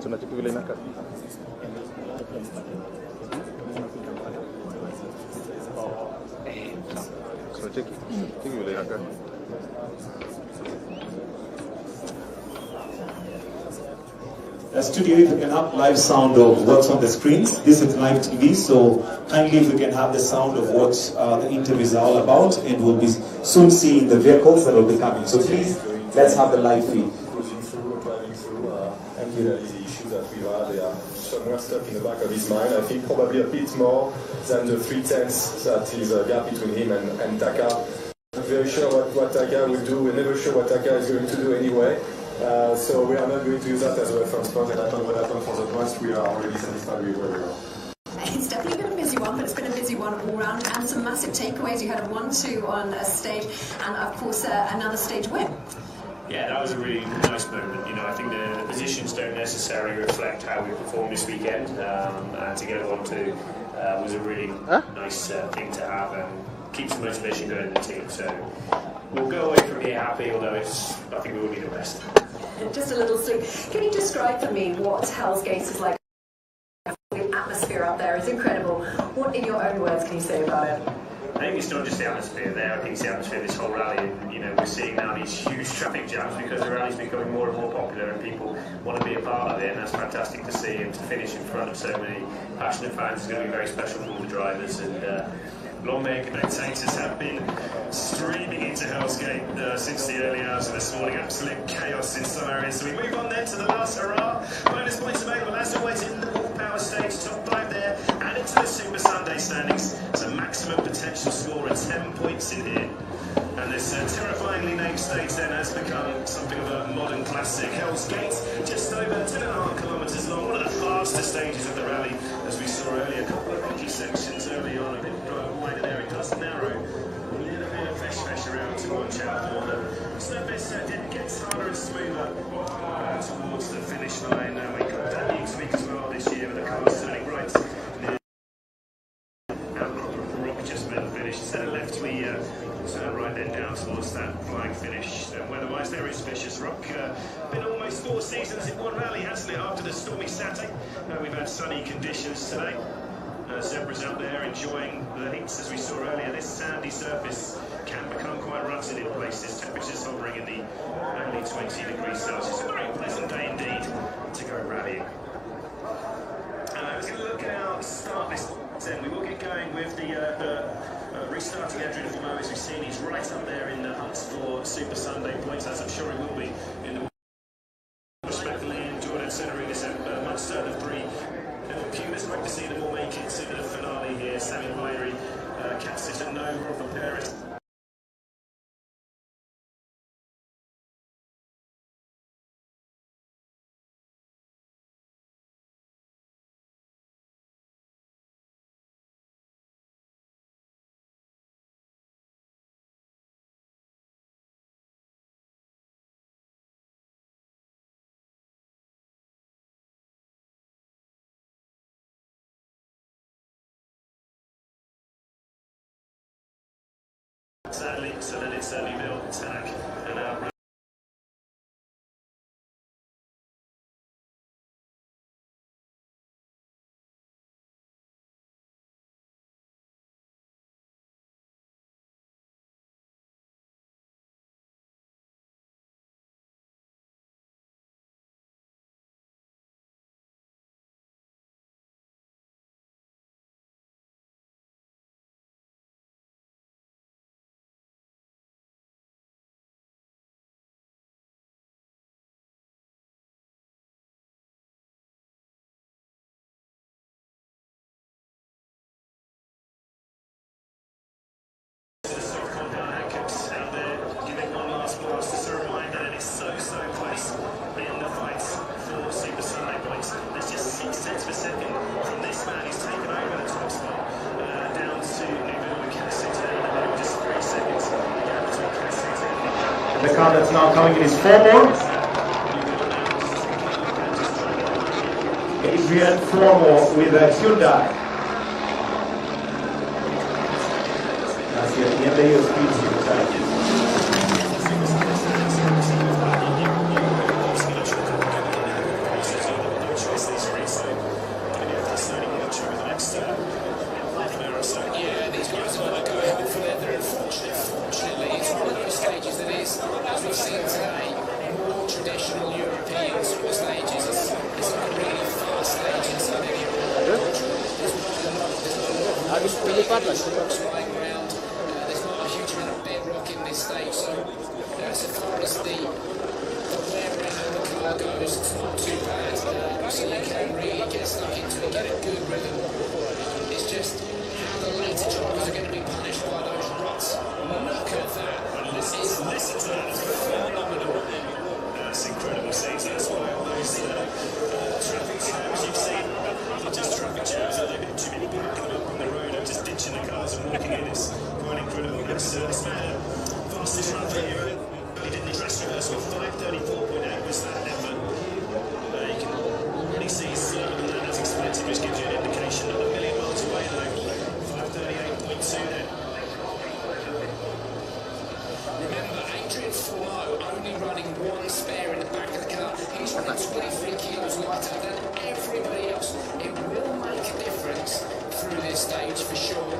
Tunacheki vile inakaa. Tunacheki vile inakaa. Studio, if you can have live sound of what's on the screens. This is live TV, so kindly if we can have the sound of what the interviews are all about, and we'll be soon seeing the vehicles that will be coming. So please, let's have the live feed. Thank you. The issue that we had, they are somewhere stuck in the back of his mind. I think probably a bit more than the 3/10 that is a gap between him and Taka. I'm very sure what Taka will do. We're never sure what Taka is going to do anyway. So we are not going to use that as a reference point, and I thought what happened for the most, we are already satisfied with where we are. It's definitely been a busy one, but it's been a busy one all round, and some massive takeaways. You had a 1-2 on a stage, and of course another stage win. Yeah, that was a really nice moment. You know, I think the positions don't necessarily reflect how we performed this weekend, and to get a 1-2 was a really nice thing to have, and keeps the motivation going in the team. So we'll go away from here happy, although I think we will be the best. Just a little swing. Can you describe for me what Hell's Gate is like? The atmosphere up there is incredible. What, in your own words, can you say about it? I think it's not just the atmosphere there, I think it's the atmosphere of this whole rally. And, you know, we're seeing now these huge traffic jams because the rally's becoming more and more popular and people want to be a part of it, and that's fantastic to see. And to finish in front of so many passionate fans is going to be very special for all the drivers. And long may spectators have been streaming into Hell's Gate since the early hours of this morning. Absolute chaos in some areas. So we move on then to the last hurrah. Bonus points available as always in the all-power stage. Top 5 there, and into the Super Sunday standings. So maximum potential score of 10 points in here. And this terrifyingly named stage then has become something of a modern classic. Hell's Gate, just over 10.5 kilometres long, one of the fastest stages of the rally, as we saw earlier. A couple of rocky sections early on, a bit wider there, it does narrow. A little bit of fresh around to watch out for. The surface didn't get harder and smoother towards the finish line. We got that next week as well this year with the cars turning right. Rock just about the finish. Instead of left, we turn right then down towards that flying finish. And weather-wise, there is vicious rock. Been almost 4 seasons in one rally, hasn't it? After the stormy Saturday, we've had sunny conditions today. Zebras out there enjoying the heats as we saw earlier. This sandy surface can become quite rutted in places. Temperatures hovering in the only 20 degrees Celsius. A very pleasant day indeed to go rallying. We're going to look at our start list then. We will get going with the restarting Andrew DeFimo, as we've seen. He's right up there in the hunt for Super Sunday points, as I'm sure he will be in the respectfully. And Jordan centering this amongst the 3 Pumas. Hope to see them all make it to the finale here. Sammy Myrie caps it at no. Robert Perez. Sadly, so then it's certainly built attack and out. The car that's now coming in is 4 more. Adrian Cuomo with a Hyundai. Hacia el día de ellos, Yeah, these guys are going to go hell for leather, unfortunately. It's one of those stages that is, as we've seen today, more traditional European sort of stages. It's like a really fast stage in some areas. Flying around. There's not a huge amount of bedrock in this stage, so as far as the wear around the car goes, it's not too bad. So you can really get stuck into it, get a good rhythm. It's just how the later drivers are going to be punished by those ruts. Look at that. Listen to that. It's phenomenal. That's incredible scenes. That's why all those traffic jams you've seen are just traffic jams. There have been too many people coming up on the road and just ditching the cars and walking in. It's quite incredible. This man, fastest run for Europe. He did the dress rehearsal. 5:34.8 was that effort. You can already see slower than that. That's expensive. Just gives you an indication. Not a million miles away though. 5:38.2 then. Remember, Adrian Cuomo only running one spare in the back of the car. He's running 23 kilos lighter than everybody else. It will make a difference through this stage for sure.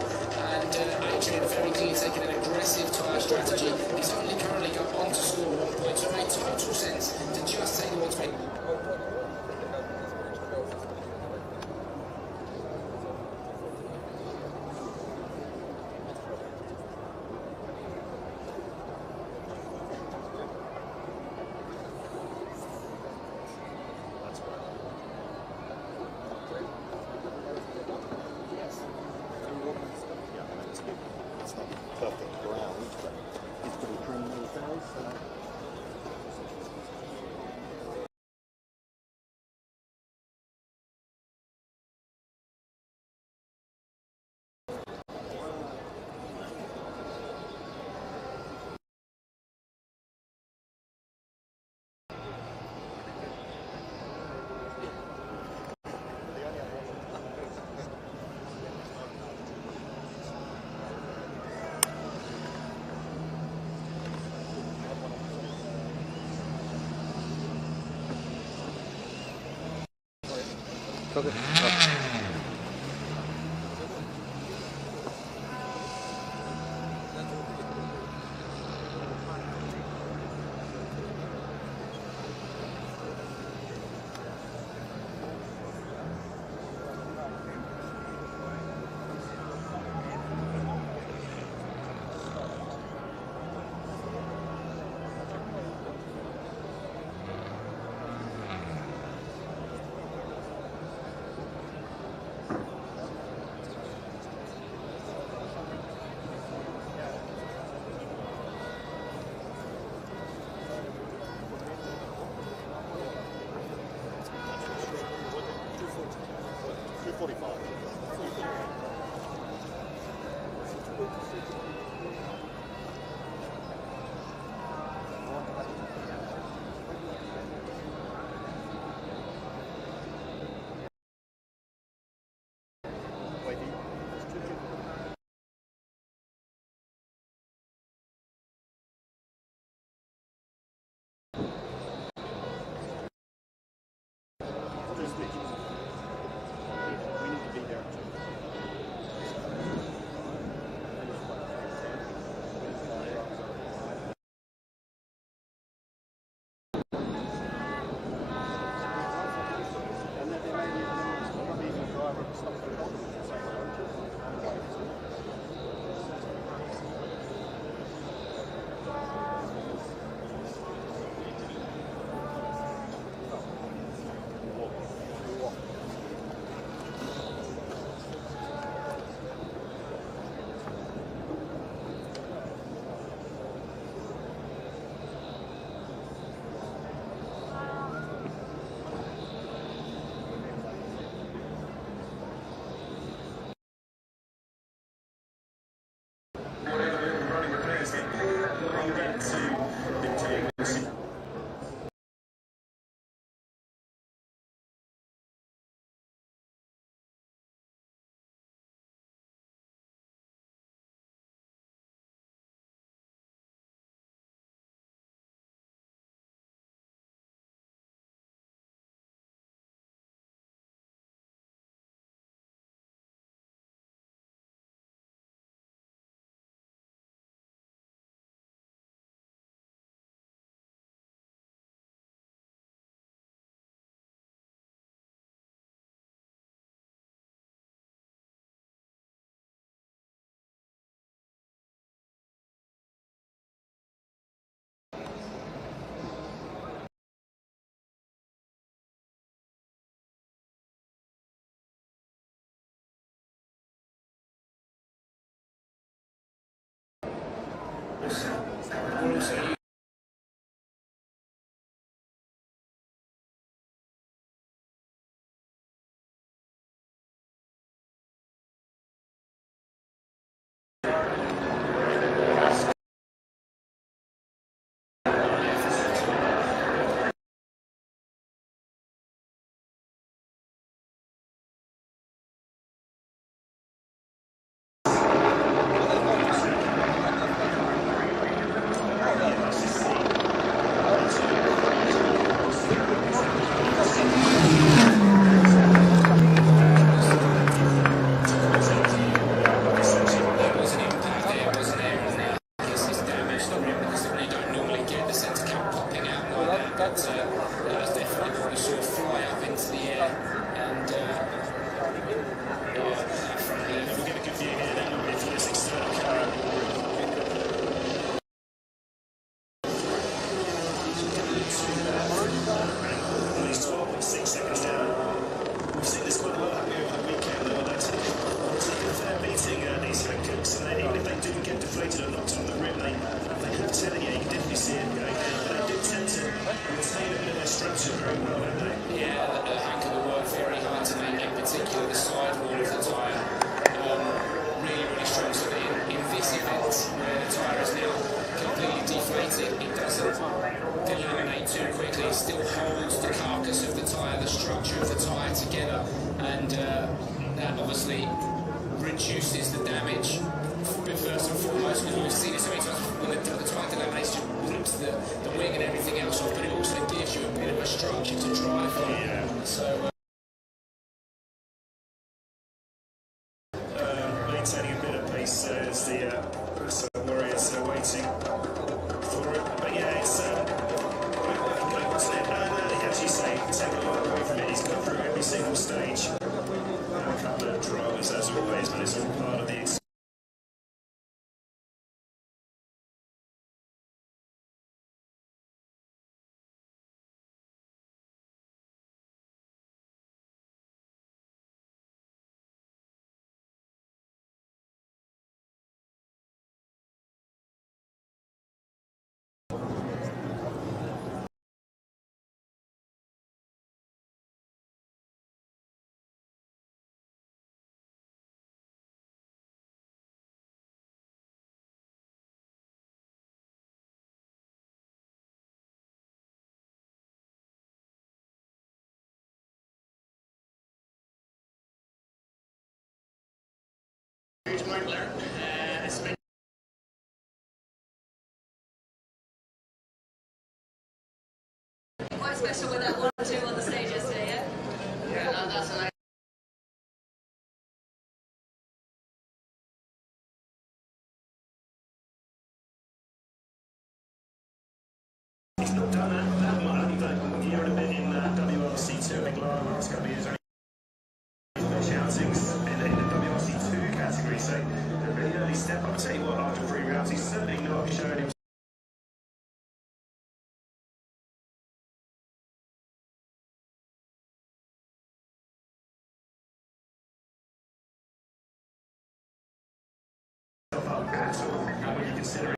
And Adrian very clearly taking an aggressive tyre strategy. He's only currently got on to score 1 point, so it made total sense to just take the 1 point. Perfect ground, but it's pretty clean these days. Okay. We'll also use reduces the damage. But first and foremost, because we've seen it so many times when the tyre delaminates, just rips the wing and everything else off, but it also gives you a bit of a structure to drive on. Yeah. So, maintaining a bit of pace as the Warriors are waiting for it. But yeah, it's wasn't it? As you say, take a lot away from it. He's gone through every single stage. A couple of dramas as always, but it's all part of the experience. Quite special with that 1-2 on the stage yesterday, yeah? Yeah, that's a nice. He's not done that much, but year and a bit in WRC 2, I think last couple of years only shoutings in the WRC 2 category, so a really early step. I'll tell you what, after 3 rounds, he's certainly not showing himself. At all, when you consider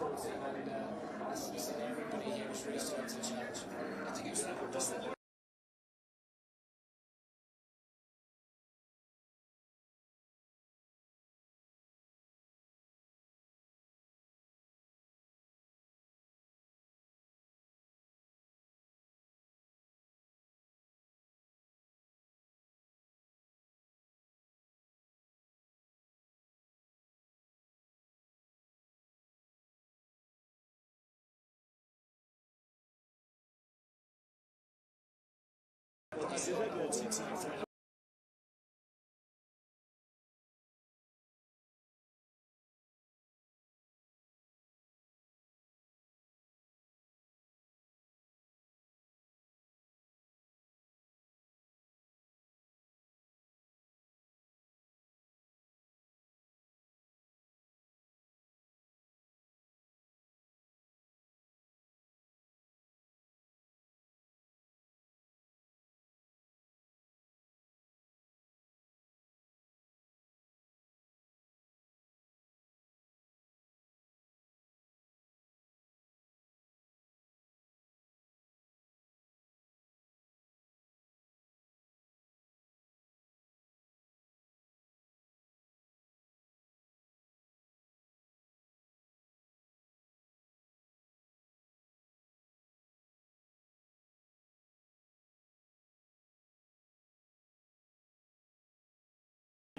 support team, and as you said, everybody here was really starting to challenge. I think it was that.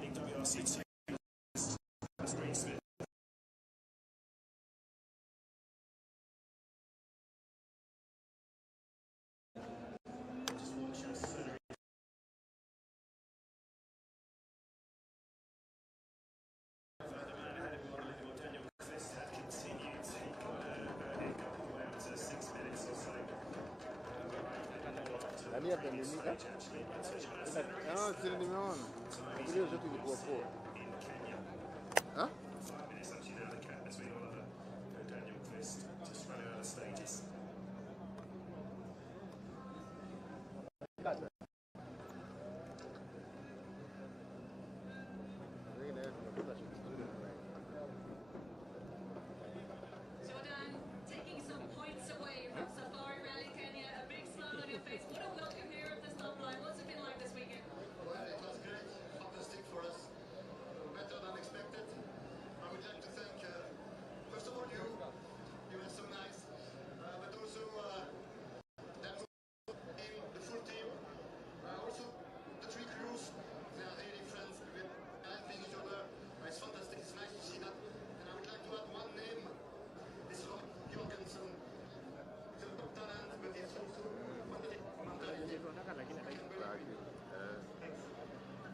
WRC Safari La mia pandemia? No, ce nimeona. Ndio zote ilikuwa poa. Ha? Jordan, taking some points away from Safari Rally Kenya, a big smile on your face. What a welcome here at the stop line. What's it been like this weekend? Well, it was great, fantastic for us, better than expected. I would like to thank, first of all, you were so nice, but also that team, the full team, also the three crews, they are really friends, they're helping each other. It's fantastic, it's nice to see that. And I would like to add one name, this Rob Jorgensen. He's a top talent, but he's also fantastic mentality.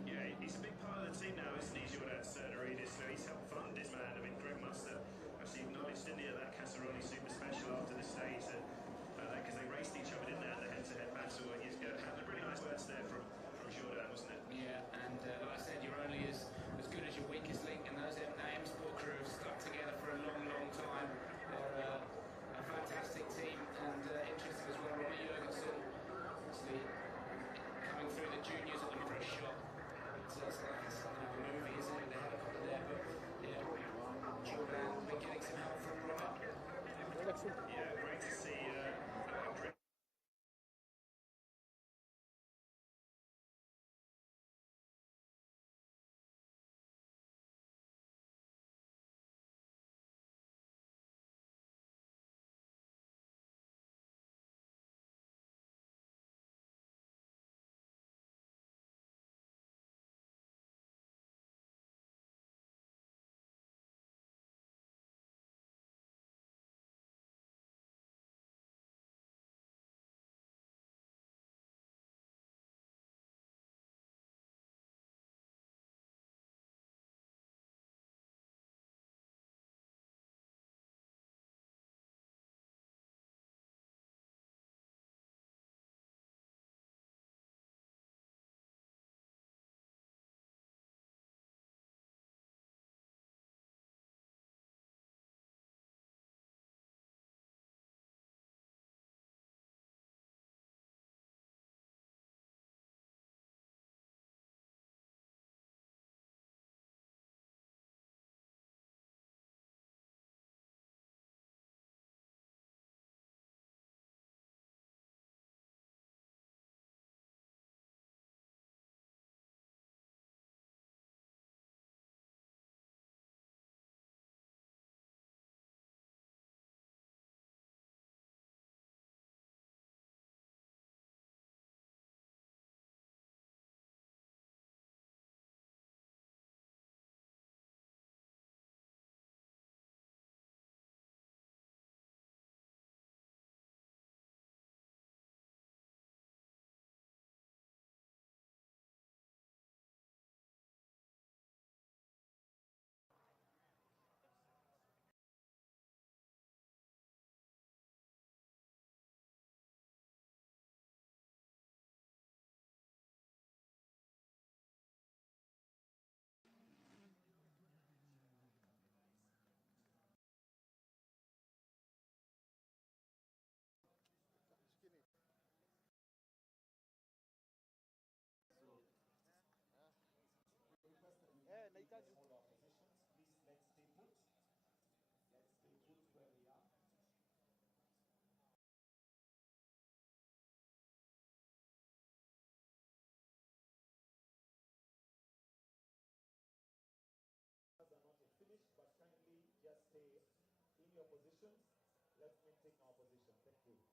Yeah, he's a big part of the team now, isn't he, Jordan Serderidis? So he's helped fund this man. I mean, Greg must have actually acknowledged, didn't he, at that Casaroli Super Special after the stage, because they raced each other, didn't they, at the head-to-head battle years ago. And really nice words there from Jordan, wasn't it? Yeah, and like I said, you're only as good as your weakest link, and those M Sport crew have stuck together for a long, long time. They're a fantastic team, and interesting as well, Ronnie Jurgensen, obviously coming through the juniors at the first shot. It's like something of a movie, isn't it, with the helicopter there, but yeah, Jordan, been getting some help from Ronnie. Yeah, great to see positions. Let's maintain our position. Thank you.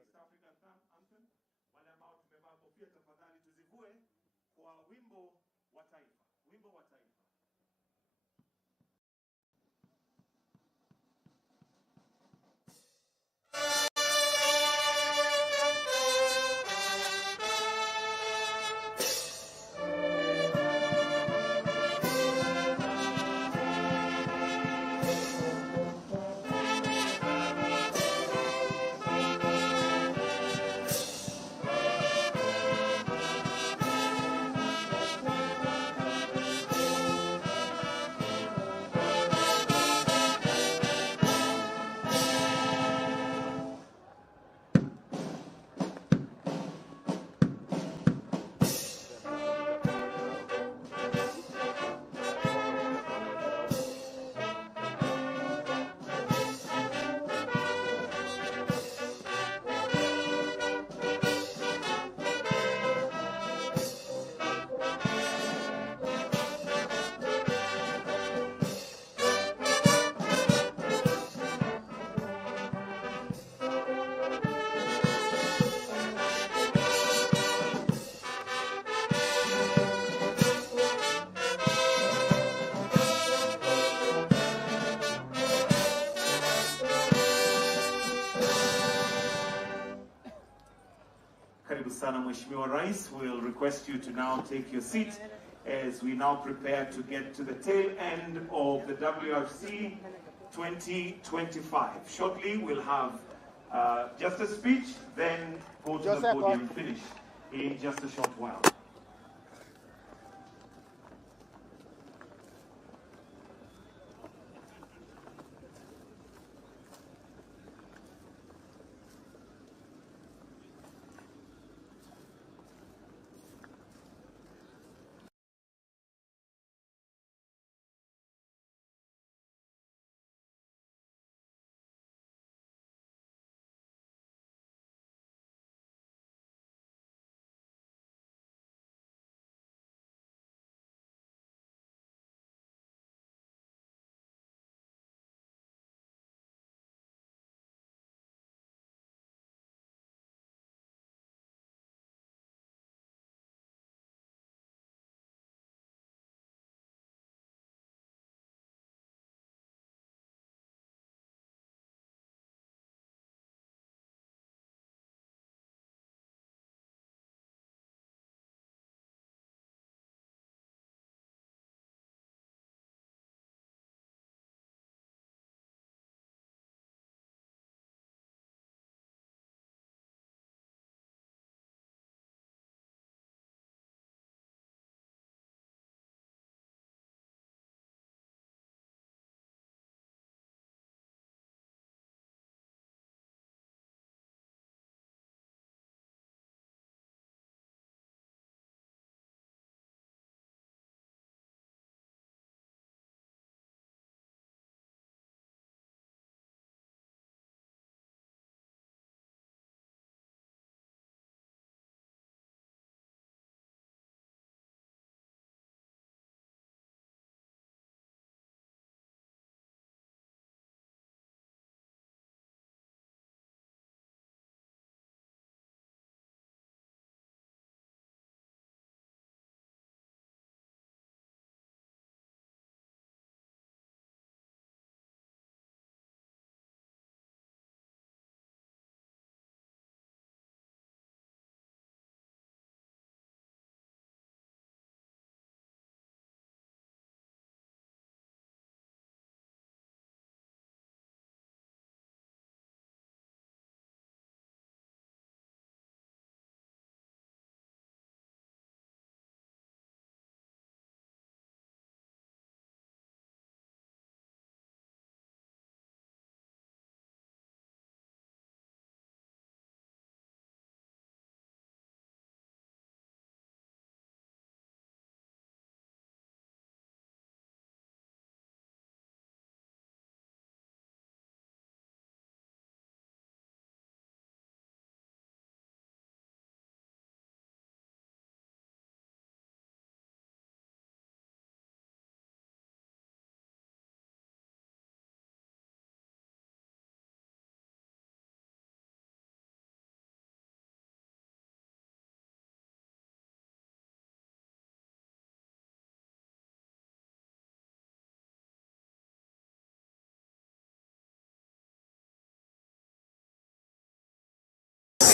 East African Anthem. Wale ambao tumevaa kofia tafadhali tuzivue kwa wimbo wa taifa. Wimbo wa taifa. Karibu sana Mheshimiwa Rais. We'll request you to now take your seat as we now prepare to get to the tail end of the WRC 2025. Shortly we'll have just a speech, then go to the podium finish in just a short while.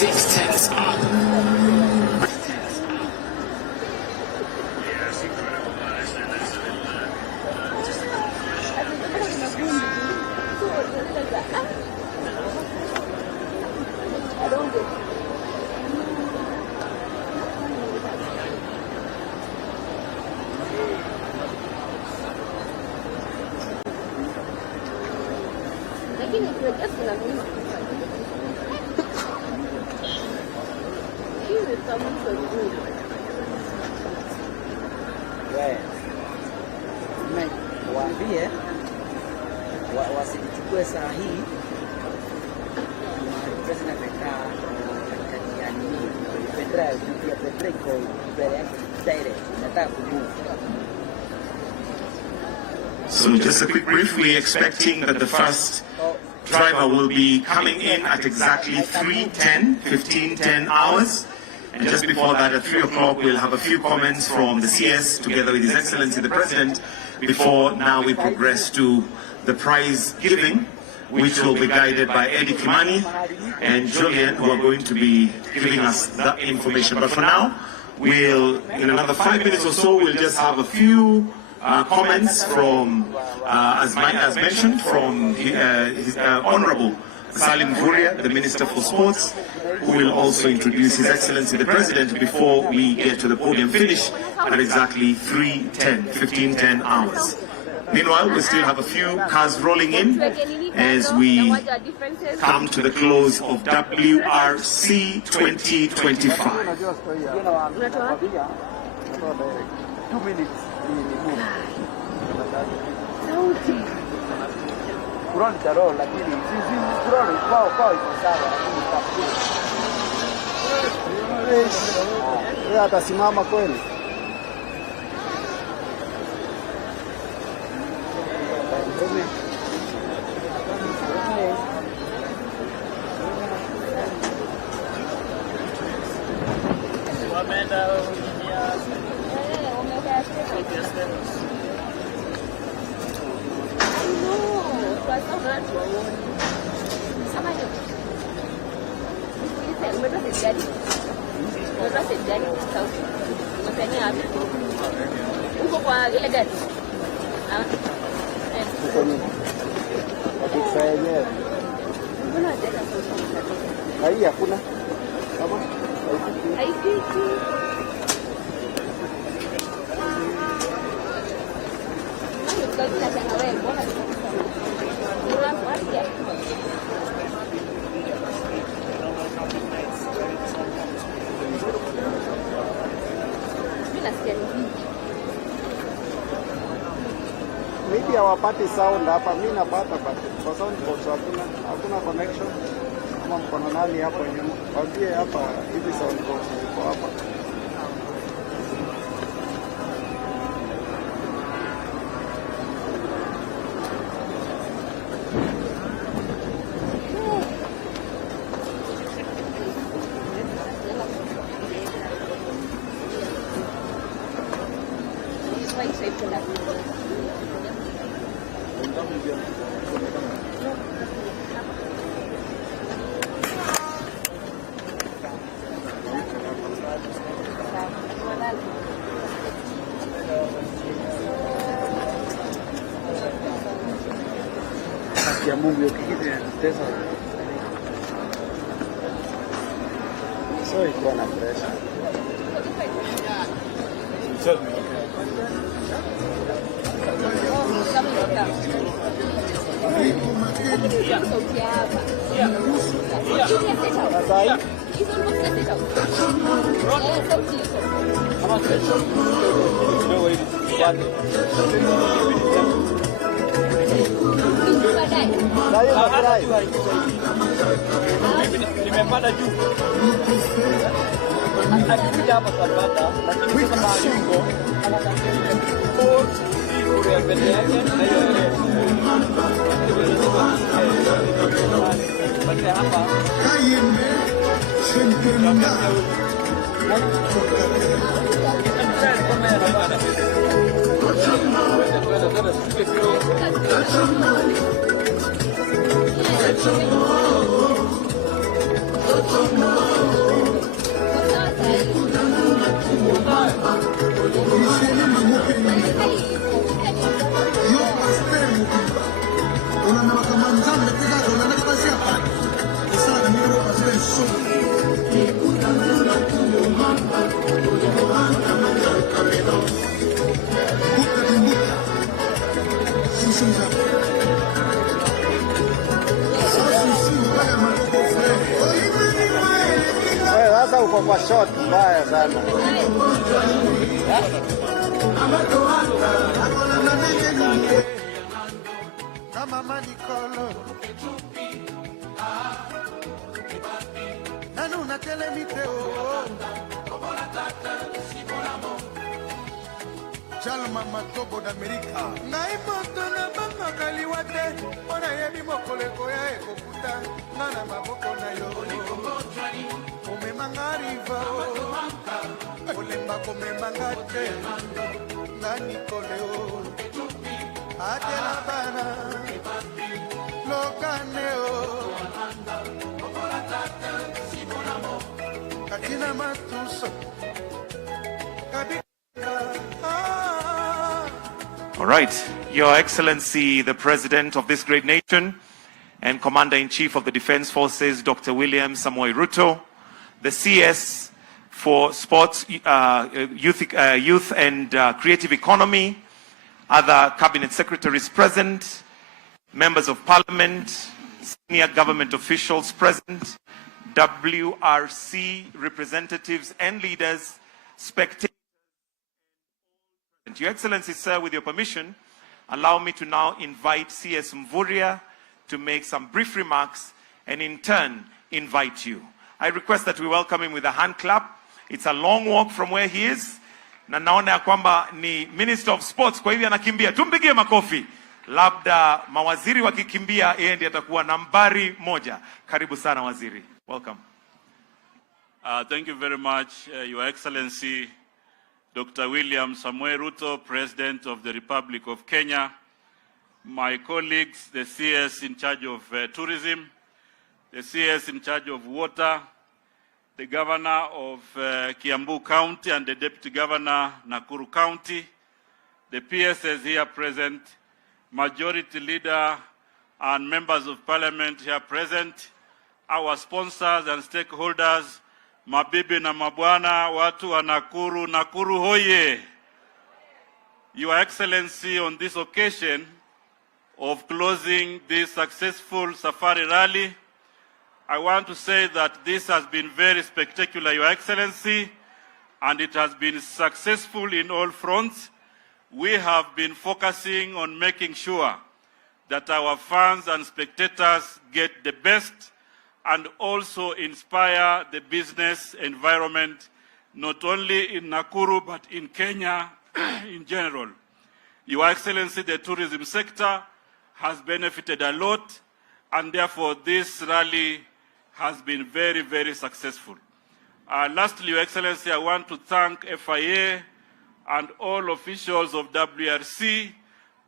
6 tenths up. Waambie wasichukue saa hii president amekaa katikati ya nini Petra iko mbele yake direct nataka kumove. So just a quick brief, we're expecting that the first driver will be coming in at exactly 15:10 hours. And just before that, at 3 o'clock, we'll have a few comments from the CS together with His Excellency the President before now we progress to the prize giving, which will be guided by Eddie Kimani and Julian, who are going to be giving us that information. But for now, we'll, in another 5 minutes or so, we'll just have a few comments from, as mentioned, from his Honorable Salim Vuria, the Minister for Sports, who will also introduce His Excellency the President before we get to the podium finish at exactly 15:10 hours. Meanwhile, we still have a few cars rolling in as we come to the close of WRC 2025. 2 minutes. Kuroni tarol lakini sisi kuroni kwao iko sawa Yeye atasimama kweli? Hai hakuna. Apa? Haifiki. Maybe hawapati sound hapa, mimi napata but kwa sound box hakuna connection. Kama mkono nani hapo nyuma, waambie hapa hivi sound box iko hapa. Ya Mungu ukikiti pesa. So iko na pressure. Nimepanda juu. Akikuja hapa tutapata, lakini kama hayuko anatafuta ile mbele yake na hiyo ile hapa. Oh, kwa shot mbaya sana. Kama manikolo nanu na telemite o Jalma matobo d'America ngai moto na banga kaliwate ona yebi mokoleko ya ekokuta nana maboko na yo omemanga riva olemba komemanga te nani koleo atela bana lokaneo katina matuso All right, Your Excellency, the President of this great nation and Commander-in-Chief of the Defense Forces, Dr. William Samoei Ruto, the CS for Sports, Youth and Creative Economy, other Cabinet Secretaries present, Members of Parliament, senior government officials present, WRC representatives and leaders, spectators. Your Excellency, sir, with your permission, allow me to now invite CS Mvurya to make some brief remarks and in turn invite you. I request that we welcome him with a hand clap. It's a long walk from where he is. Na naona ya kwamba ni Minister of Sports, kwa hivyo anakimbia. Tumpigie makofi. Labda mawaziri wakikimbia, yeye ndiye atakuwa nambari moja. Karibu sana waziri. Welcome. Thank you very much, Your Excellency, Dr. William Samoei Ruto, President of the Republic of Kenya, my colleagues, the CS in charge of tourism, the CS in charge of water, the Governor of Kiambu County and the Deputy Governor, Nakuru County, the PSs here present, Majority Leader and Members of Parliament here present, our sponsors and stakeholders, mabibi na mabwana, watu wa Nakuru, Nakuru hoye! Your Excellency, on this occasion of closing this successful Safari Rally, I want to say that this has been very spectacular, Your Excellency, and it has been successful in all fronts. We have been focusing on making sure that our fans and spectators get the best and also inspire the business environment, not only in Nakuru, but in Kenya in general. Your Excellency, the tourism sector has benefited a lot, and therefore this rally has been very, very successful. Lastly, Your Excellency, I want to thank FIA and all officials of WRC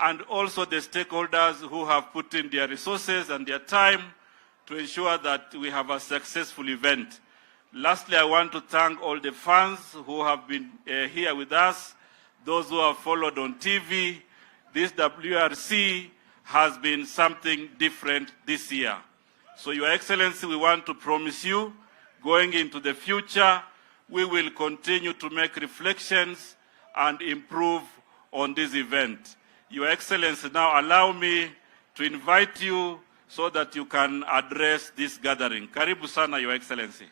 and also the stakeholders who have put in their resources and their time to ensure that we have a successful event. Lastly, I want to thank all the fans who have been here with us, those who have followed on TV. This WRC has been something different this year. So, Your Excellency, we want to promise you, going into the future, we will continue to make reflections and improve on this event. Your Excellency, now allow me to invite you so that you can address this gathering. Karibu sana, Your Excellency.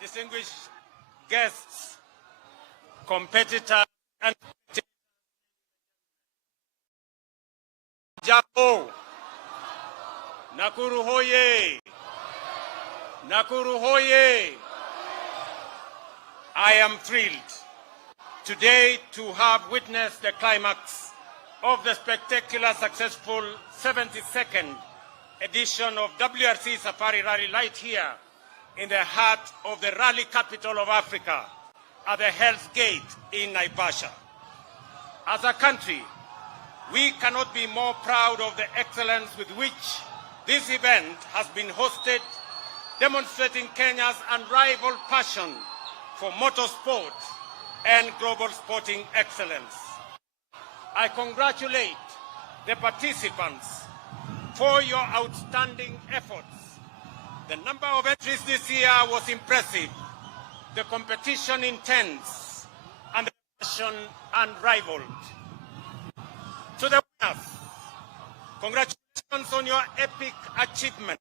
Distinguished guests, competitors, and Japo, Nakuru hoye! Nakuru hoye! I am thrilled today to have witnessed the climax of the spectacular, successful 72nd edition of WRC Safari Rally right here in the heart of the rally capital of Africa, at the Hell's Gate in Naivasha. As a country, we cannot be more proud of the excellence with which this event has been hosted, demonstrating Kenya's unrivaled passion for motorsport and global sporting excellence. I congratulate the participants for your outstanding efforts. The number of entries this year was impressive, the competition intense, and the passion unrivaled. To the winners, congratulations on your epic achievement.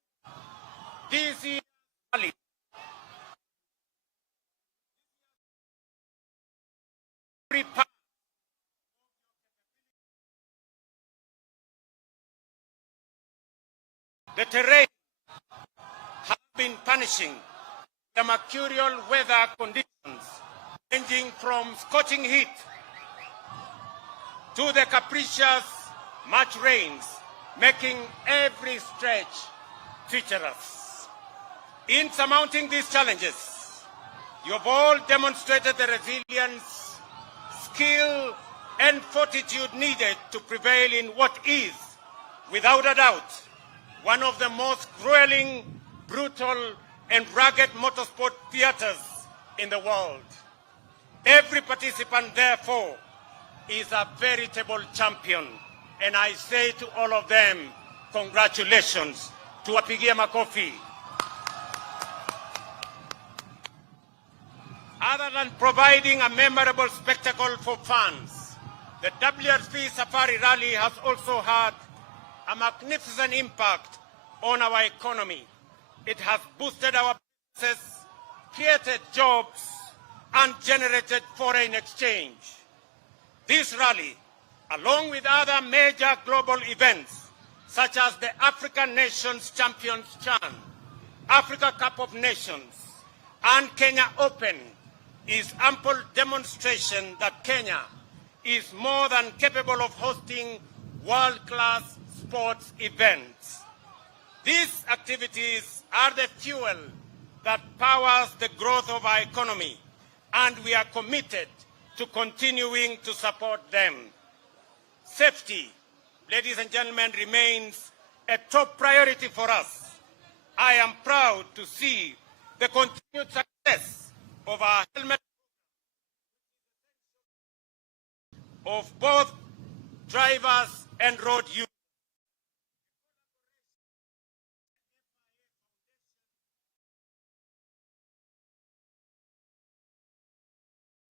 This year's rally the terrain has been punishing. The mercurial weather conditions ranging from scorching heat to the capricious March rains, making every stretch treacherous. In surmounting these challenges, you have all demonstrated the resilience, skill, and fortitude needed to prevail in what is, without a doubt, one of the most grueling, brutal, and rugged motorsport theaters in the world. Every participant, therefore, is a veritable champion. And I say to all of them, congratulations. Tuwapigie makofi. Other than providing a memorable spectacle for fans, the WRC Safari Rally has also had a magnificent impact on our economy. It has boosted our businesses, created jobs, and generated foreign exchange. This rally, along with other major global events, such as the African Nations Champions CHAN, Africa Cup of Nations, and Kenya Open, is ample demonstration that Kenya is more than capable of hosting world-class sports events. These activities are the fuel that powers the growth of our economy, and we are committed to continuing to support them. Safety, ladies and gentlemen, remains a top priority for us. I am proud to see the continued success of our helmet of both drivers and road users.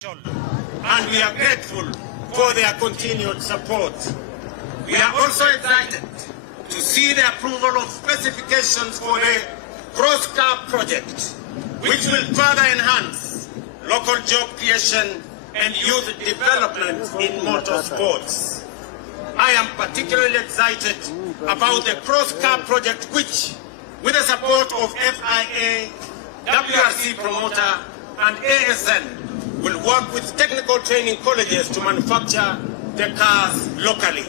And we are grateful for their continued support. We are also excited to see the approval of specifications for the cross-car project, which will further enhance local job creation and youth development in motorsports. I am particularly excited about the cross-car project, which, with the support of FIA, WRC Promoter, and ASN, will work with technical training colleges to manufacture the cars locally.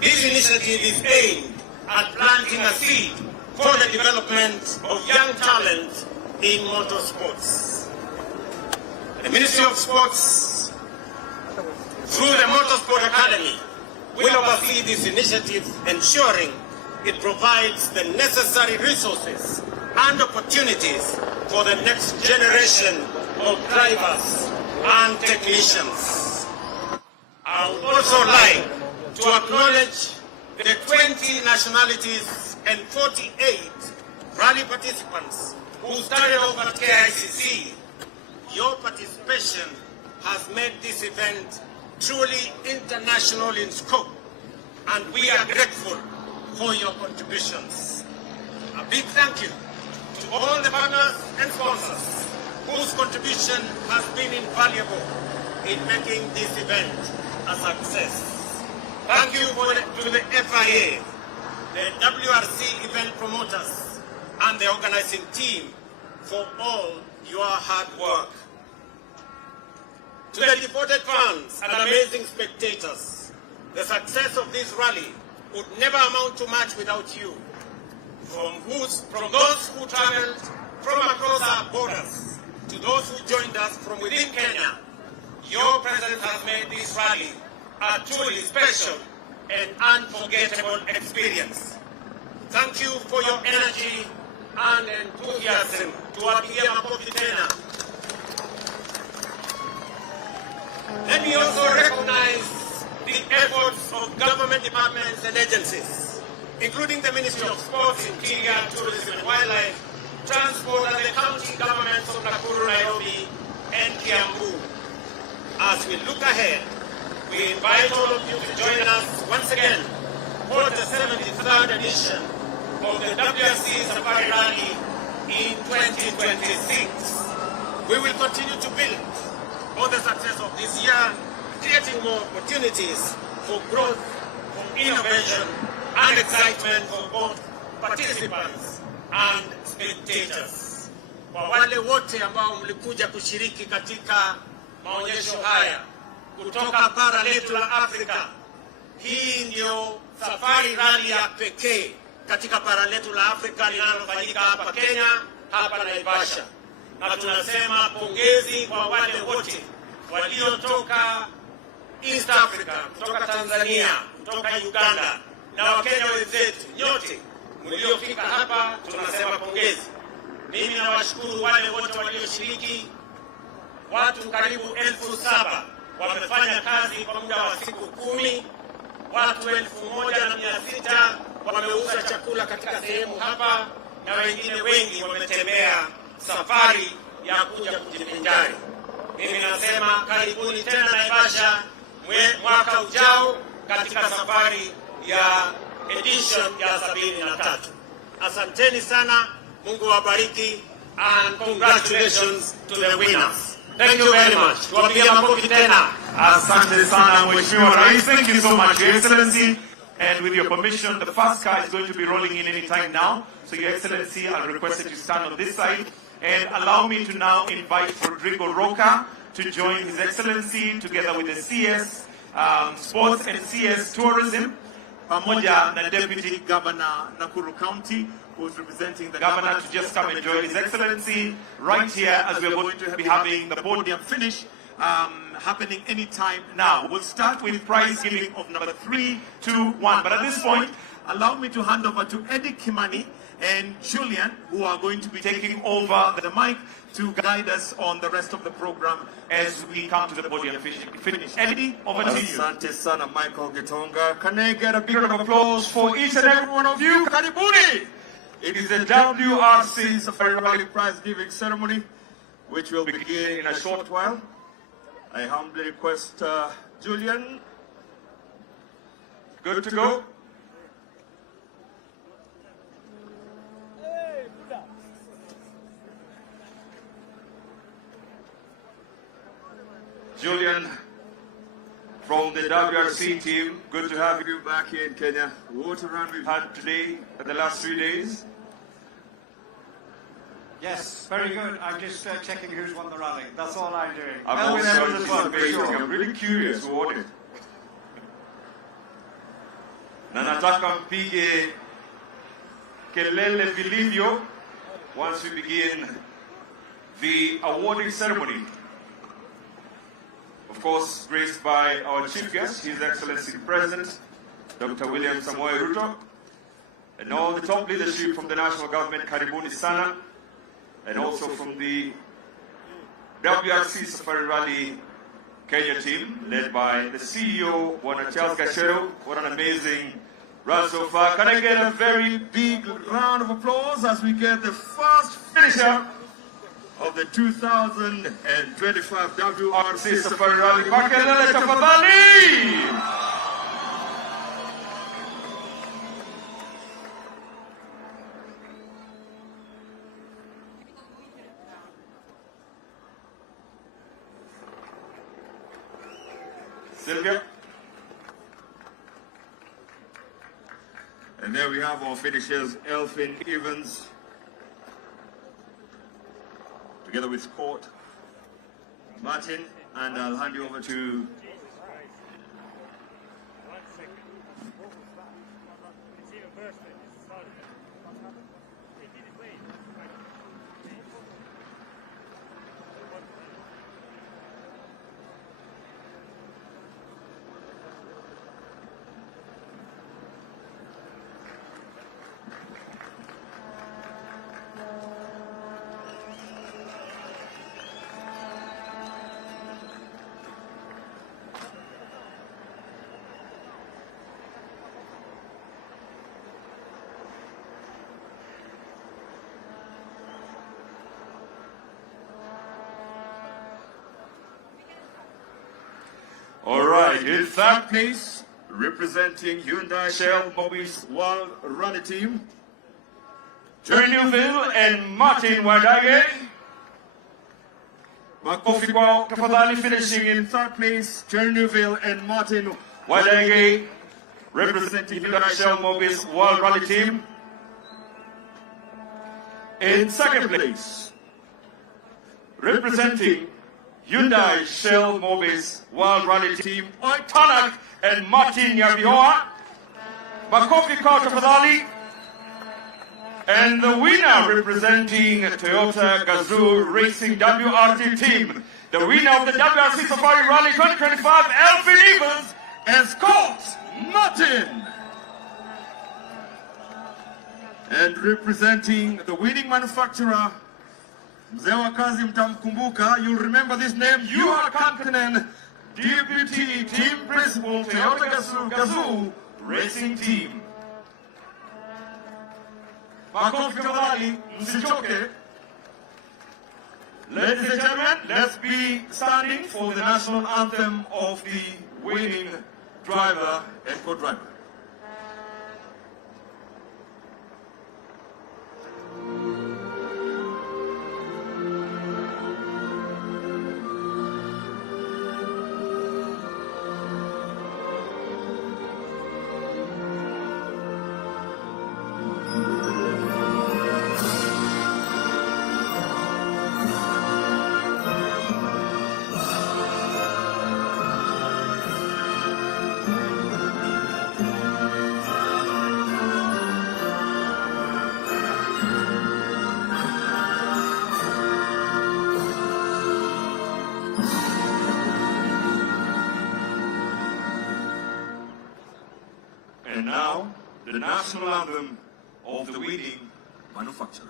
This initiative is aimed at planting a seed for the development of young talent in motorsports. The Ministry of Sports, through the Motorsport Academy, will oversee this initiative, ensuring it provides the necessary resources and opportunities for the next generation of drivers and technicians. I would also like to acknowledge the 20 nationalities and 48 rally participants who started off at KICC. Your participation has made this event truly international in scope, and we are grateful for your contributions. A big thank you to all the partners and sponsors whose contribution has been invaluable in making this event a success. Thank you to the FIA, the WRC event promoters, and the organizing team for all your hard work. To the devoted fans and amazing spectators, the success of this rally would never amount to much without you. From those who traveled from across our borders to those who joined us from within Kenya, your presence has made this rally a truly special and unforgettable experience. Thank you for your energy and enthusiasm. Tuwapigie makofi tena. Let me also recognize the efforts of government departments and agencies, including the Ministry of Sports, Interior, Tourism and Wildlife, Transport and the county governments of Nakuru, Nairobi and Kiambu. As we look ahead, we invite all of you to join us once again for the 73rd edition of the WRC Safari Rally in 2026. We will continue to build on the success of this year, creating more opportunities for growth, for innovation, and excitement for both participants and spectators. Kwa wale wote ambao mlikuja kushiriki katika maonyesho haya kutoka bara letu la Afrika, hii ndio safari rally ya pekee katika bara letu la Afrika linalofanyika hapa Kenya, hapa Naivasha. Na tunasema pongezi kwa wale wote waliotoka East Africa, kutoka Tanzania, kutoka Uganda na Wakenya wenzetu nyote mliofika hapa, tunasema pongezi. Mimi nawashukuru wale wote walioshiriki. Watu karibu 7,000 wamefanya kazi kwa muda wa siku 10. Watu 1,600 wameuza chakula katika sehemu hapa, na wengine wengi wametembea safari ya kuja kujivinjari. Mimi nasema karibuni tena Naivasha mwaka ujao katika safari ya edition ya 73. Asanteni sana, Mungu wabariki, and congratulations to the winners. Thank you very much. Tuwapigia makofi tena. Asante sana Mheshimiwa Rais. Thank you so much, Your Excellency. And with your permission, the first car is going to be rolling in any time now. So Your Excellency, I'll request that you stand on this side. And allow me to now invite Rodrigo Roca to join His Excellency together with the CS Sports and CS Tourism, pamoja na Deputy Governor Nakuru County, who is representing the governor, to just come and join His Excellency right here, as we are going to be having the podium finish happening anytime now. We'll start with prize giving of number 3, 2, 1. But at this point, allow me to hand over to Eddie Kimani and Julian, who are going to be taking over the mic to guide us on the rest of the program as we come to the podium finish. Eddie, over to you. Asante sana, Michael Gitonga. Can I get a big round of applause for each and every one of you? Karibuni! It is the WRC Safari Rally prize giving ceremony, which will begin in a short while. I humbly request Julian. Good to go? Julian, from the WRC team, good to have you back here in Kenya. What a run we've had today and the last 3 days. Yes, very good. I'm just checking who's won the rally. That's all I'm doing. I'm really curious who won it. Na nataka mpige kelele vilivyo once we begin the awarding ceremony. Of course, graced by our chief guest, His Excellency the President, Dr. William Samoei Ruto, and all the top leadership from the national government, karibuni sana, and also from the WRC Safari Rally Kenya team, led by the CEO, Bwana Charles Gachero. What an amazing run so far. Can I get a very big round of applause as we get the first finisher of the 2025 WRC Safari Rally. Makelele tafadhali! Sylvia. And there we have our finishers, Elfin Evans, together with Scott Martin, and I'll hand you over to All right, in third place, representing Hyundai Shell Mobi's World Rally Team, Jerry Newville and Martin Wadage. Makofi kwao tafadhali. Finishing in third place, Jerry Newville and Martin Wadage, representing Hyundai Shell Mobi's World Rally Team. In second place, representing Hyundai Shell Mobi's World Rally Team, Tanak and Martin Yavioa. Makofi kwao tafadhali. And the winner, representing Toyota Gazoo Racing WRC Team, the winner of the WRC Safari Rally 2025, Elfin Evans and Scott Martin. And representing the winning manufacturer, mzee wa kazi mtamkumbuka, you'll remember this name, Yuha Kankinen, Deputy Team Principal, Toyota Gazoo Racing Team. Makofi tafadhali, msichoke. Ladies and gentlemen, let's be standing for the national anthem of the winning driver and co-driver. And now, the national anthem of the winning manufacturer.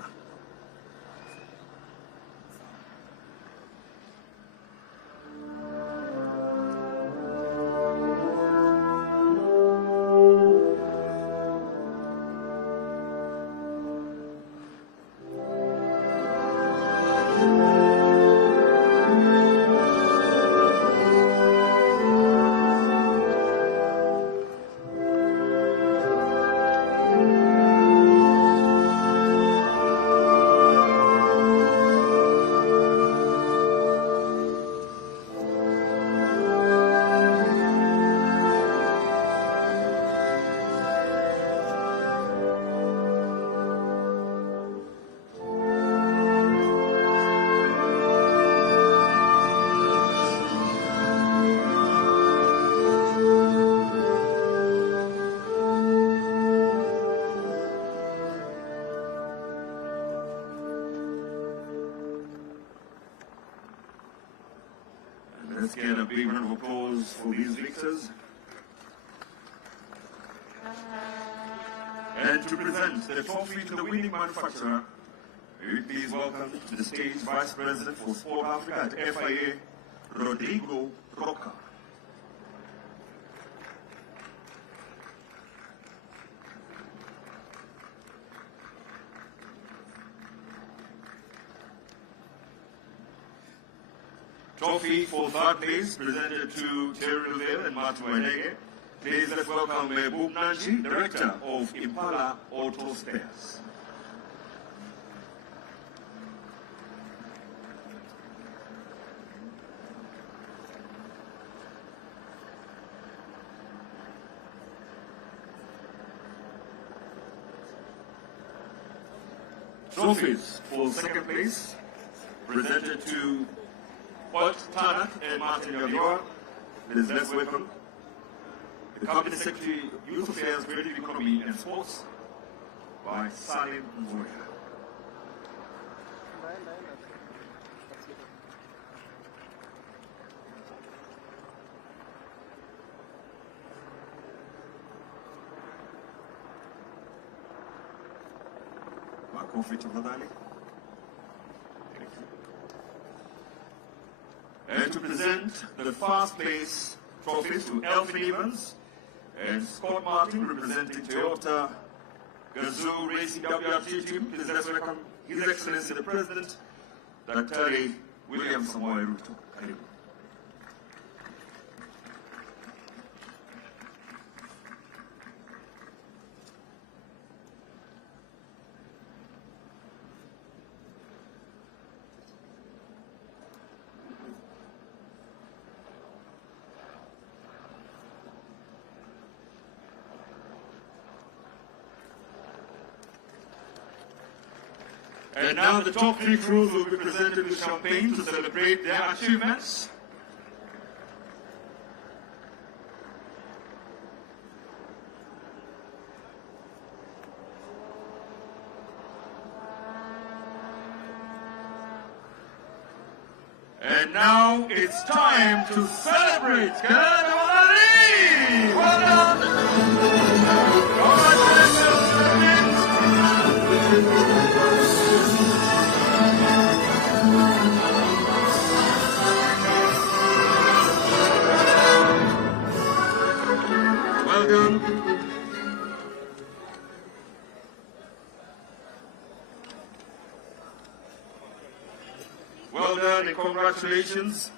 Let's get a big round of applause for these victors. And to present the trophy to the winning manufacturer, we please welcome to the stage Vice President for Sport Africa at FIA, Rodrigo Roca. Trophy for third place presented to Terry Rivera and Martin Wadege. Please let's welcome Mehboob Nanji, Director of Impala Auto Spares. Trophies for second place presented to Tanak and Martin Yavioa. Please let's welcome the Cabinet Secretary, Youth Affairs, Creative Economy and Sports by Salim Mvoya. Makofi tafadhali. And to present the first place trophies to Elfin Evans and Scott Martin, representing Toyota Gazoo Racing WRC Team. Please let's welcome His Excellency the President, Dr. William Samoei Ruto. And now the top three crews will be presented with champagne to celebrate their achievements. And now it's time to celebrate! Well done! Well done. Well done and congratulations.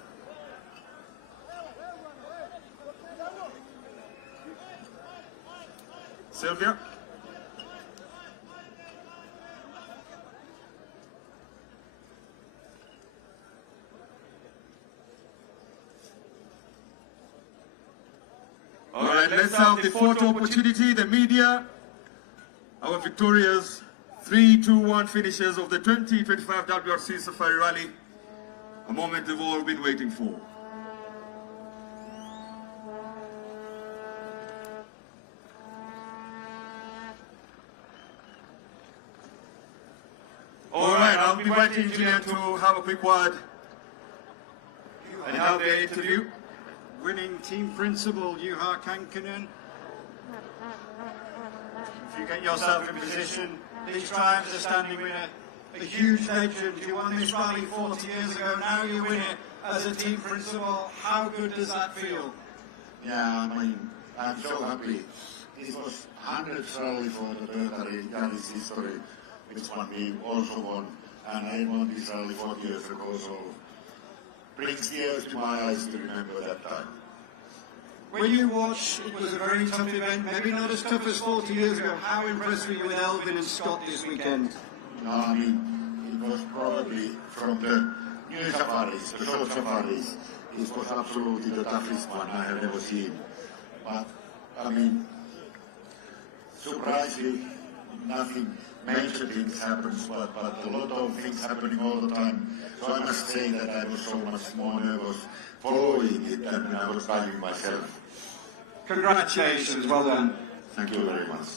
Sylvia. All right, let's have the photo opportunity, the media, our victorious 3-2-1 finishers of the 2025 WRC Safari Rally, a moment they've all been waiting for. All right, I'll be inviting Julian to have a quick word and have the interview. Winning team principal, Juha Kankkunen. If you get yourself in position, these drivers are standing with a huge legend. You won this rally 40 years ago, now you win it as a team principal. How good does that feel? Yeah, I mean, I'm so happy. This was 100th rally for the rally's history, which one we also won. And I won this rally 40 years ago, so brings tears to my eyes to remember that time. When you watch, it was a very tough event, maybe not as tough as 40 years ago. How impressed were you with Elvin and Scott this weekend? No, I mean, it was probably from the new safaris, the short safaris, it was absolutely the toughest one I have ever seen. But, I mean, surprisingly, nothing major things happens, but a lot of things happening all the time. So I must say that I was so much more nervous following it than when I was driving myself. Congratulations, well done. Thank you very much.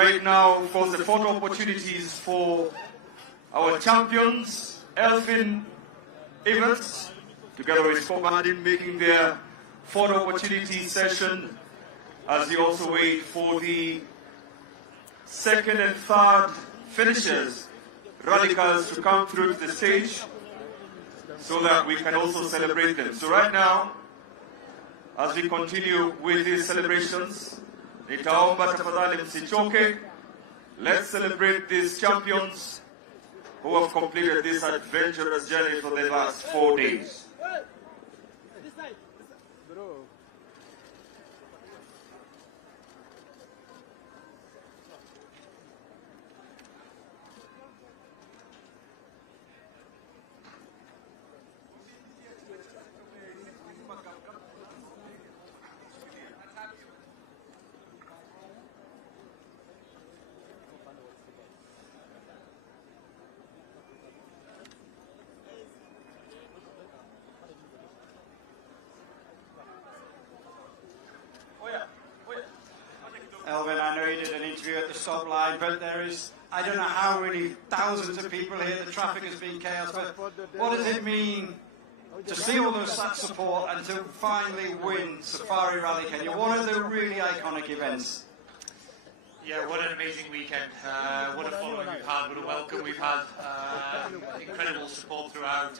right now, of course, the photo opportunities for our champions, Elfin Evans, together with Scott Martin, making their photo opportunity session as we also wait for the second and third finishers, radicals, to come through to the stage so that we can also celebrate them. So right now, as we continue with these celebrations, nitaomba tafadhali msichoke. Let's celebrate these champions who have completed this adventurous journey for the last 4 days. Elvin, I know you did an interview at the stop line, but there is, I don't know how many thousands of people here, the traffic has been chaos, but what does it mean to see all those that support and to finally win Safari Rally Kenya, one of the really iconic events? Yeah, what an amazing weekend. What a following we've had, what a welcome we've had. Incredible support throughout,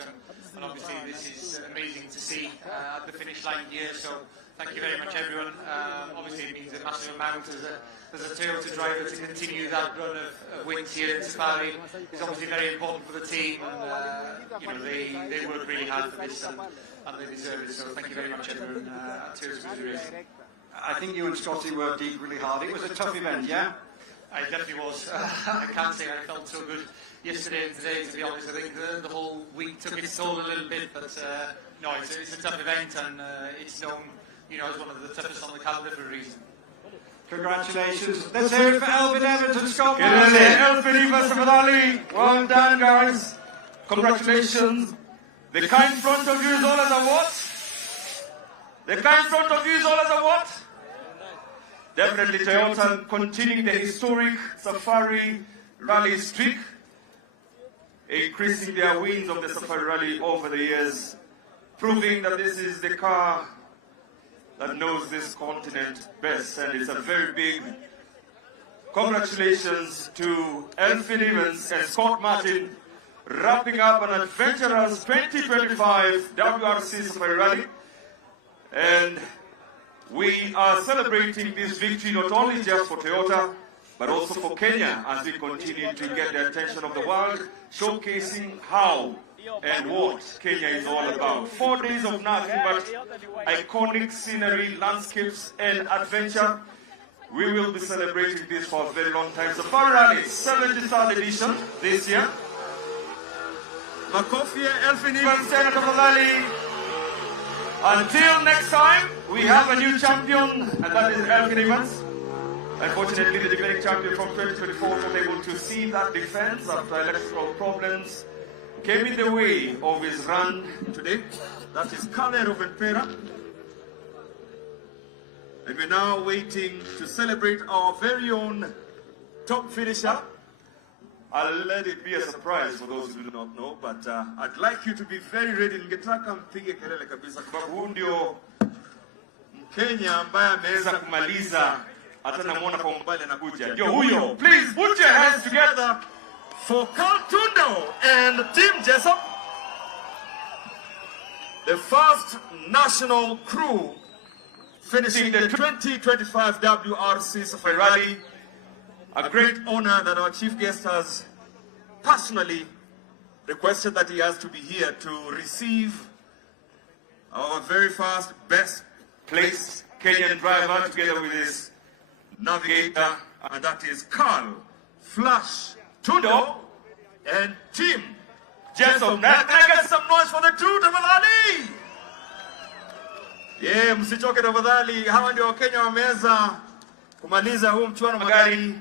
and obviously this is amazing to see at the finish line here. So thank you very much, everyone. Obviously it means a massive amount as a Toyota driver to continue that run of wins here in Safari. It's obviously very important for the team, and you know, they work really hard for this, and they deserve it. So thank you very much, everyone at Toyota Racing. I think you and Scotty worked equally hard. It was a tough event, yeah? I definitely was. I can't say I felt so good yesterday and today, to be honest. I think the whole week took its toll a little bit, but no, it's a tough event, and it's known, you know, as one of the toughest on the calendar for a reason. Congratulations. Let's hear it for Elvin Evans and Scott Martin. Elfin Evans and Rally. Well done, guys. Congratulations. The car in front of you is all as a what? The car in front of you is all as a what? Definitely Toyota continuing the historic Safari Rally streak, increasing their wins of the Safari Rally over the years, proving that this is the car that knows this continent best, and it's a very big congratulations to Elfin Evans and Scott Martin, wrapping up an adventurous 2025 WRC Safari Rally. And we are celebrating this victory not only just for Toyota, but also for Kenya as we continue to get the attention of the world, showcasing how and what Kenya is all about. 4 days of nothing but iconic scenery, landscapes, and adventure. We will be celebrating this for a very long time. Safari Rally, 73rd edition this year. Makofi, Elfin Evans, Senator Valley. Until next time, we have a new champion, and that is Elfin Evans. Unfortunately, the defending champion from 2024 was not able to see that defense after electoral problems came in the way of his run today. That is Kale Ruvenpera. And we're now waiting to celebrate our very own top finisher. I'll let it be a surprise for those who do not know, but I'd like you to be very ready. Ningetaka mpige kelele kabisa kwa sababu ndio Mkenya ambaye ameweza kumaliza, hata namuona kwa umbali anakuja. Ndio huyo. Please put your hands together for Carl Tundo and Team Jessup, the first national crew finishing the 2025 WRC Safari Rally. A great honor that our chief guest has personally requested that he has to be here to receive our very first best place Kenyan driver together with his navigator, and that is Carl Flash Tundo and Team Jessup. Can I get some noise for the two tafadhali? Yeah, msichoke tafadhali. Hawa ndio Wakenya wameweza kumaliza huu mchuano magari.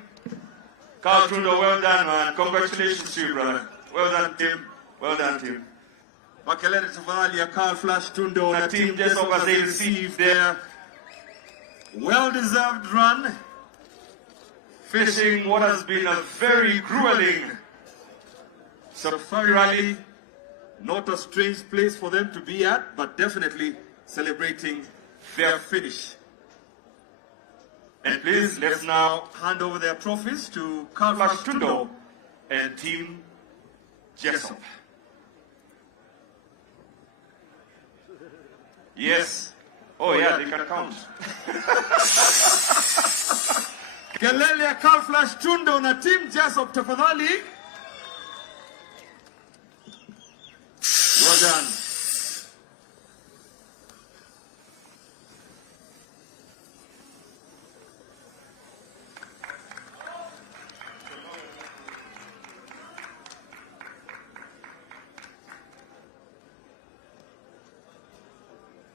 Carl Tundo, well done, man. Congratulations to you, brother. Well done, Tim. Well done, Tim. Makelele tafadhali ya Carl Flash Tundo na Team Jessup as they receive their well-deserved run finishing what has been a very grueling Safari Rally. Not a strange place for them to be at, but definitely celebrating their finish. And please, let's now hand over their trophies to Carlos Tundo and Team Jessup. Yes. Oh yeah, they can count. Kelele ya Carlos Tundo na Team Jessup tafadhali. Well done.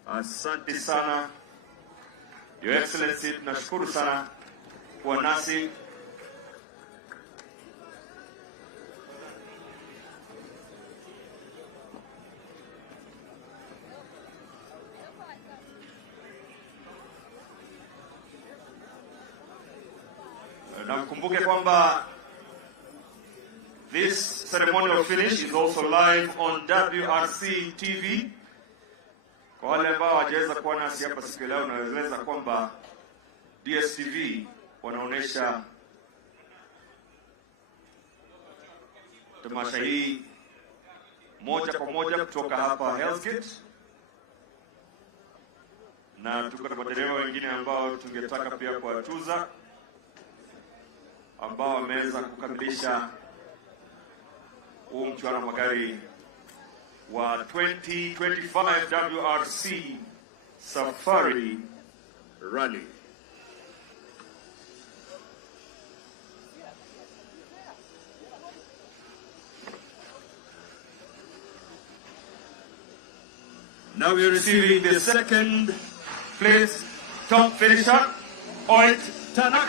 Asante sana, Your Excellency, tunashukuru sana kuwa nasi. Na mkumbuke kwamba this ceremonial finish is also live on WRC TV. Kwa wale ambao hawajaweza kuwa nasi hapa siku leo, naeleza kwamba DSTV wanaonesha tamasha hii moja kwa moja kutoka hapa Hell's Gate, na tuko na madereva wengine ambao tungetaka pia kuwatuza, ambao wameweza kukamilisha huu mchuano wa magari wa 2025 WRC Safari Rally. Now we are receiving the second place top finisher, Oit Tanak.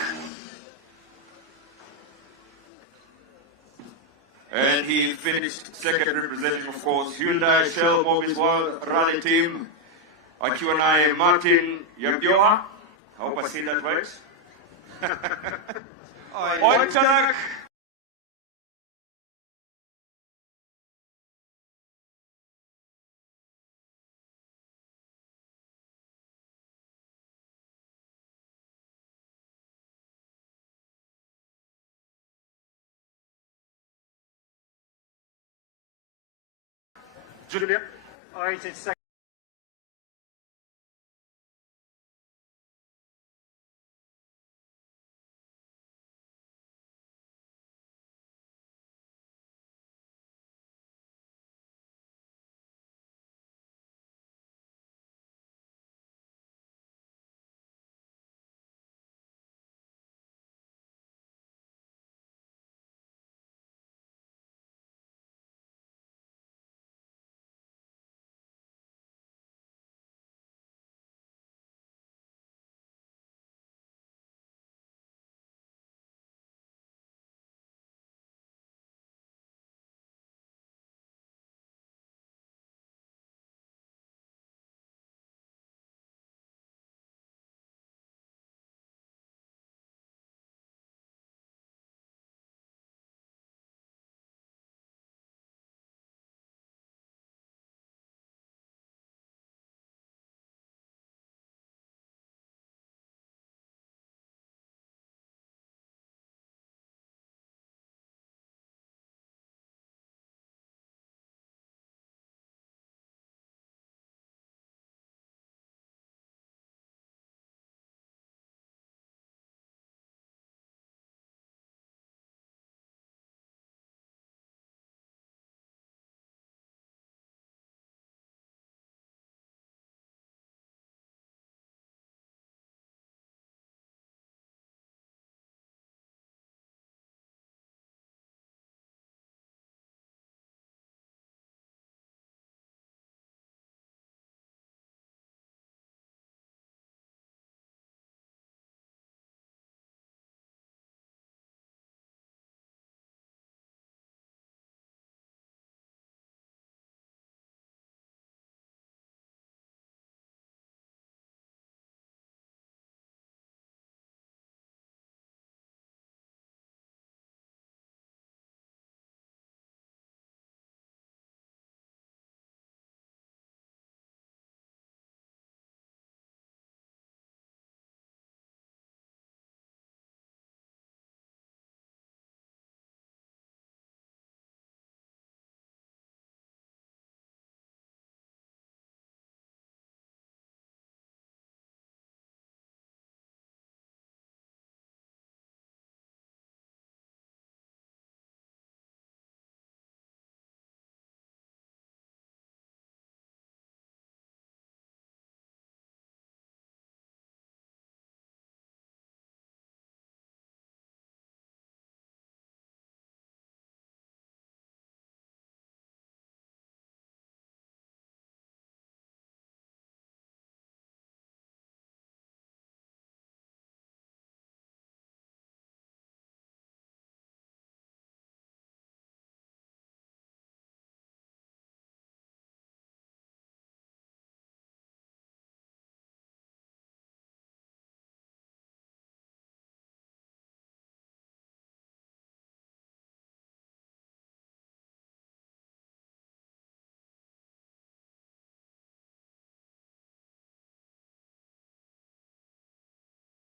And he finished second, representing, of course, Hyundai Shell Mobis World Rally Team. Akiwa naye Martin Yabioa. I hope I said that right. Oit Tanak. Julia. All right, it's second.